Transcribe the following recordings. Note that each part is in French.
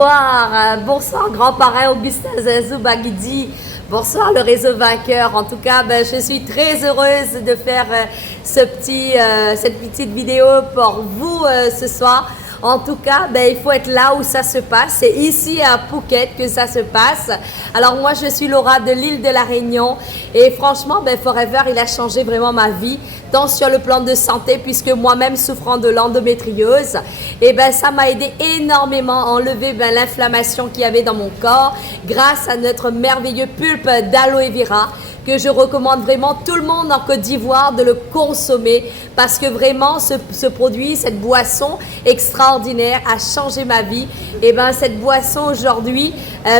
Bonsoir grand parrain Augustin Zenzou Baguidi, bonsoir le réseau vainqueur. En tout cas, je suis très heureuse de faire cette petite vidéo pour vous ce soir. En tout cas, il faut être là où ça se passe. C'est ici à Phuket que ça se passe. Alors moi, je suis Laura de l'île de la Réunion. Et franchement, Forever, il a changé vraiment ma vie, tant sur le plan de santé, puisque moi-même souffrant de l'endométriose, et ça m'a aidé énormément à enlever l'inflammation qu'il y avait dans mon corps, grâce à notre merveilleux pulpe d'aloe vera, que je recommande vraiment tout le monde en Côte d'Ivoire de le consommer, parce que vraiment ce produit, cette boisson extraordinaire a changé ma vie. Et cette boisson aujourd'hui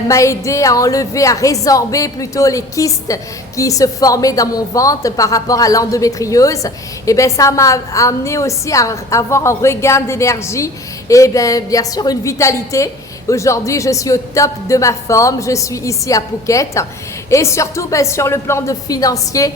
m'a aidé à enlever, à résorber plutôt les kystes qui se formaient dans mon ventre par rapport à l'endométriose. Et ça m'a amené aussi à avoir un regain d'énergie et bien sûr une vitalité. Aujourd'hui, je suis au top de ma forme, je suis ici à Phuket. Et surtout, sur le plan de financier,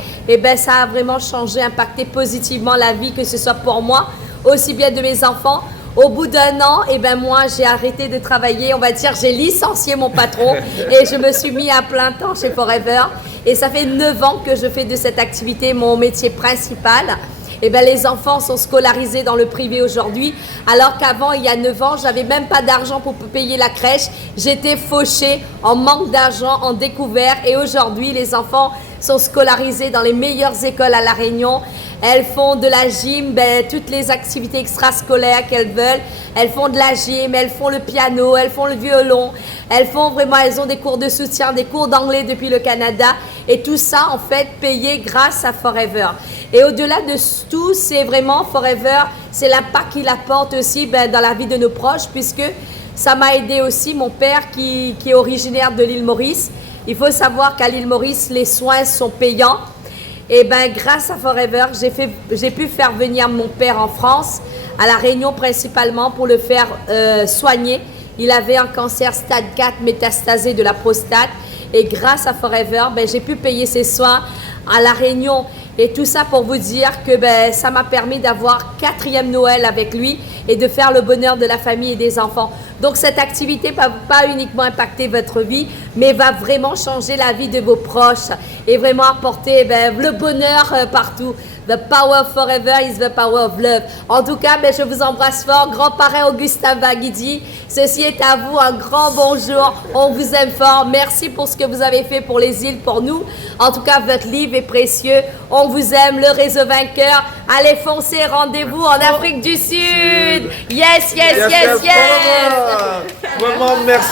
ça a vraiment changé, impacté positivement la vie, que ce soit pour moi, aussi bien de mes enfants. Au bout d'un an, moi, j'ai arrêté de travailler, on va dire, j'ai licencié mon patron et je me suis mis à plein temps chez Forever. Et ça fait 9 ans que je fais de cette activité mon métier principal. Les enfants sont scolarisés dans le privé aujourd'hui, alors qu'avant, il y a 9 ans, j'avais même pas d'argent pour payer la crèche. J'étais fauchée en manque d'argent, en découvert. Et aujourd'hui, les enfants sont scolarisés dans les meilleures écoles à La Réunion. Elles font de la gym, toutes les activités extrascolaires qu'elles veulent. Elles font de la gym, elles font le piano, elles font le violon. Elles ont des cours de soutien, des cours d'anglais depuis le Canada. Et tout ça, en fait, payé grâce à Forever. Et au-delà de tout, c'est vraiment Forever, c'est l'impact qu'il apporte aussi dans la vie de nos proches, puisque ça m'a aidé aussi mon père qui est originaire de l'île Maurice. Il faut savoir qu'à l'île Maurice, les soins sont payants. Et grâce à Forever, j'ai pu faire venir mon père en France, à La Réunion principalement, pour le faire soigner. Il avait un cancer stade 4 métastasé de la prostate. Et grâce à Forever, j'ai pu payer ses soins à La Réunion. Et tout ça pour vous dire que ça m'a permis d'avoir 4e Noël avec lui et de faire le bonheur de la famille et des enfants. Donc cette activité va pas uniquement impacter votre vie, mais va vraiment changer la vie de vos proches et vraiment apporter le bonheur partout. The power of forever is the power of love. En tout cas, je vous embrasse fort. Grand parrain Augustin Baguidi, ceci est à vous, un grand bonjour. On vous aime fort. Merci pour ce que vous avez fait pour les îles, pour nous. En tout cas, votre livre est précieux. On vous aime, le réseau vainqueur. Allez foncer, rendez-vous en Afrique du Sud. Yes, yes, yes, yes. Vraiment, merci.